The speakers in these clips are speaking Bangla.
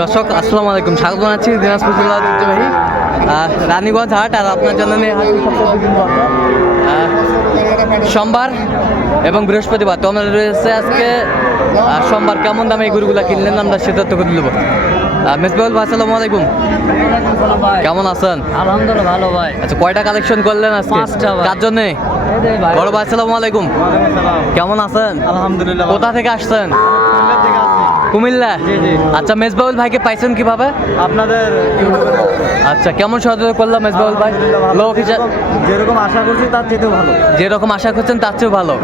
দর্শক আসসালামু আলাইকুম। স্বাগত জানাচ্ছি দিনাজপুর জেলা ঐতিহ্যবাহী রানীগঞ্জ হাট আর আপনার জন্য সোমবার এবং বৃহস্পতিবার। তো আমরা রয়েছে আজকে সোমবার কেমন দামে এই গরুগুলা কিনলেন আমরা সেটা তো করে দেবো মেজবাউল ভাই আসসালামু আলাইকুম। কেমন আছেন? আলহামদুলিল্লাহ ভালো ভাই। আচ্ছা কয়টা কালেকশন করলেন আজকে? কার জন্যে? বড় ভাই আসসালামু আলাইকুম। কেমন আছেন? আলহামদুলিল্লাহ কোথা থেকে আসছেন? কুমিল্লা? আচ্ছা মেজবাউল ভাইকে পাইছেন কীভাবে? আপনাদের আচ্ছা কেমন সহযোগিতা করলাম মেজবাউল ভাই? লোক যেরকম আশা করছি তার চেয়েও ভালো। যেরকম আশা করছেন তার চেয়েও ভালো।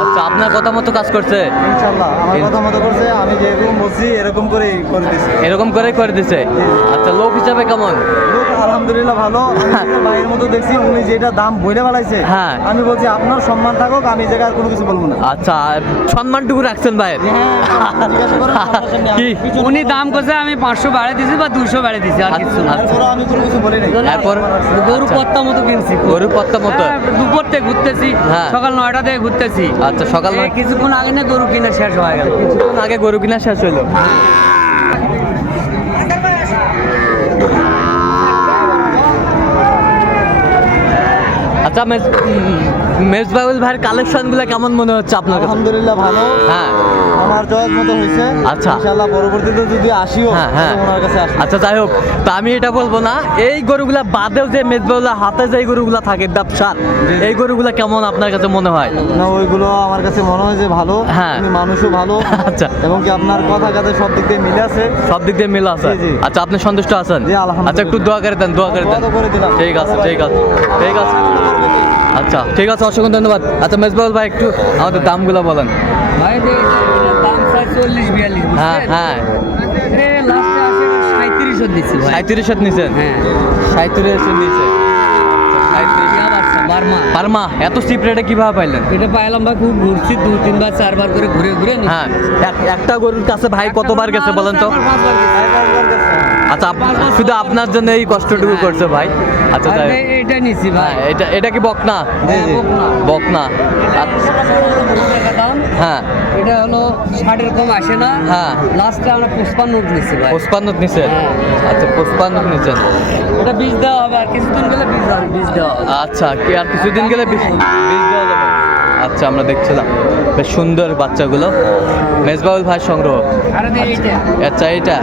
আচ্ছা আপনার কথা মতো কাজ করছে? ইনশাল্লাহ আমার কথা মতো করছে আমি যেরকম বলছি এরকম করেই করে দিচ্ছি এরকম করে করে দিছে? আচ্ছা লোক হিসাবে কেমন? আলহামদুলিল্লাহ ভালো। ভাইয়ের মতো দেখছি উনি যেটা দাম বইলে বেলাইছে হ্যাঁ। আমি বলছি আপনার সম্মান থাকুক আমি জায়গায় কোনো কিছু বলব না। আচ্ছা সম্মানটুকু রাখছেন ভাই? হ্যাঁ, উনি দাম করছে আমি পাঁচশো বাড়ে দিছি বা দুশো বাড়ে দিছি আর কিছু না। এরপর গরু পত্তা মতো কিনছি। গরু পত্তা মতো? হ্যাঁ, দুপুর থেকে ঘুরতেছি। হ্যাঁ। সকাল নয়টা থেকে ঘুরতেছি। আচ্ছা সকাল কিছুক্ষণ আগে না গরু কিনা শেষ হয়ে গেল। কিছুক্ষণ আগে গরু কিনা শেষ হইল। আচ্ছা মেজ মেজবাউল ভাইয়ের কালেকশনগুলো কেমন মনে হচ্ছে আপনার আলহামদুলিল্লাহ ভালো। হ্যাঁ। আমার চয়েস মতো হয়েছে। আচ্ছা। ইনশাআল্লাহ পরবর্তীতে যদি আসিও হ্যাঁ হ্যাঁ। ওনার কাছে আসি আচ্ছা যাই হোক তা আমি এটা বলব না এই গরুগুলা বাদেও যে মেজবাউলা হাতে যে গরুগুলা থাকে ডাবসার এই গরুগুলা কেমন আপনার কাছে মনে হয়? না ওইগুলো আমার কাছে মনে হয় যে ভালো। হ্যাঁ। মানুষও ভালো। আচ্ছা। এবং কি আপনার কথা কাছে সব দিক দিয়ে মিলে আছে? সব দিক দিয়ে মিল আছে। আচ্ছা আপনি সন্তুষ্ট আছেন। আচ্ছা একটু দোয়া করে দেন দোয়া করে দেন। ঠিক আছে ঠিক আছে ঠিক আছে। আচ্ছা ঠিক আছে অসংখ্য ধন্যবাদ। আচ্ছা মেজবাউল ভাই একটু আমাদের দামগুলো বলেন। ভাই দাম চল্লিশ বিয়াল্লিশ হ্যাঁ হ্যাঁ। সাঁত্রিশশো দিচ্ছি নিছেন? হ্যাঁ। পারমা এত চিপ রেটে কীভাবে পাইলেন? এটা পাইলাম ভাই খুব ঘুরছি দু তিনবার চারবার করে ঘুরে ঘুরে হ্যাঁ এক- একটা গরুর কাছে ভাই কতবার গেছে বলেন তো। আচ্ছা শুধু আপনার জন্য এই কষ্টটুকু করছে ভাই? আচ্ছা এটা নিছি ভাই। হ্যাঁ এটা এটা কি বকনা? হ্যাঁ, বকনা। আচ্ছা, হ্যাঁ এটা হলো ষাটের কম আসে না। হ্যাঁ। লাস্টে আমরা পুষ্পান্ন নিচ্ছি ভাই। পুষ্পান্ন নিছেন? হ্যাঁ। আচ্ছা পুষ্পান্ন নিছেন। এটা বীজ দেওয়া হবে আর কিছুদিন গেলে বীজ দেওয়া বীজ দেওয়া আচ্ছা কি আর কিছুদিন গেলে বীজ বীজ দেওয়া যাবে? আচ্ছা আমরা দেখছিলাম। বেশ সুন্দর বাচ্চাগুলো। মেজবাউল ভাই সংগ্রহ। আচ্ছা এইটা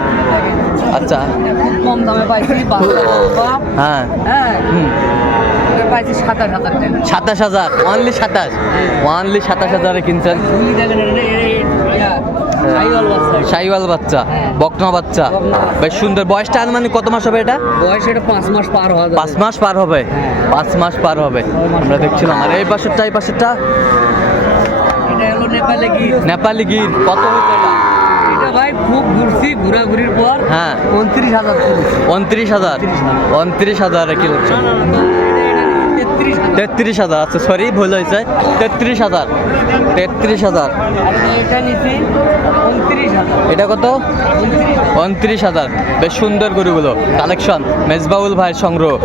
আচ্ছা। কম দামে পাইছি হ্যাঁ। হ্যাঁ। পাইছি সাতাশ হাজার সাতাশ হাজার? ওয়ানলি সাতাশ? ওয়ানলি সাতাশ হাজারে কিনছেন? এই- ইয়া, সাইওয়াল বাচ্চা। হ্যাঁ। বকনা বাচ্চা। বেশ সুন্দর। বয়সটা আনুমানিক কত মাস হবে এটা? বয়স এটা পাঁচ মাস পার যাবে। পাঁচ মাস পার হবে? পাঁচ মাস পার হবে। আমরা দেখছিলাম। আর এই পাশেরটা এই পাশেরটা? নেপালে কি নেপালি গির। কত এটা এটা? ভাই খুব ঘুরছি ঘোরাঘুরির পর হ্যাঁ। উনত্রিশ হাজার। উনত্রিশ হাজার? উনত্রিশ হাজারে। এটা- এটা তেত্রিশ হাজার। আচ্ছা সরি ভুল হয়েছে। তেত্রিশ হাজার। তেত্রিশ হাজার। এটা হাজার। এটা কত? উনত্রিশ হাজার। বেশ সুন্দর গরুগুলো। কালেকশন মেজবাউল ভাই সংগ্রহ।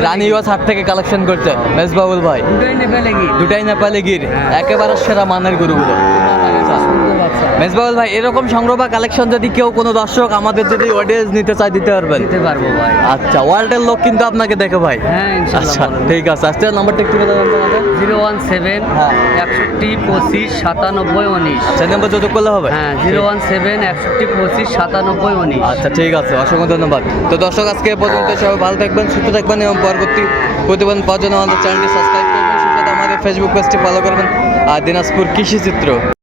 রানীগঞ্জ হাট থেকে কালেকশন করছে মেজবাউল ভাই। দুটোই নেপালে দুটাই নেপালি গির। একেবারে সেরা মানের গরুগুলো। সুন্দর বাচ্চা মেজবাউল ভাই এরকম সংগ্রহ বা কালেকশন যদি কেউ কোনো দর্শক আমাদের যদি অডিয়েন্স নিতে চায় দিতে পারবেন। দিতে পারব ভাই। আচ্ছা ওয়ার্ল্ডের লোক কিন্তু আপনাকে দেখে ভাই। হ্যাঁ আচ্ছা ঠিক আছে আজকে নাম্বারটা একটু বলে দেন তো আমাকে জিরো ওয়ান সেভেন হ্যাঁ। একষট্টি পঁচিশ সাতানব্বই উনিশ। সেই নাম্বার যোগাযোগ করলে হবে? হ্যাঁ জিরো ওয়ান সেভেন একষট্টি পঁচিশ সাতানব্বই উনিশ। আচ্ছা ঠিক আছে অসংখ্য ধন্যবাদ। তো দর্শক আজকে পর্যন্ত সবাই ভালো থাকবেন সুস্থ থাকবেন এবং পরবর্তী প্রতিবেদন পাওয়ার জন্য আমাদের চ্যানেলটি সাবস্ক্রাইব করবেন সাথে আমাদের ফেসবুক পেজটি ফলো করবেন আর দিনাজপুর কৃষি চিত্র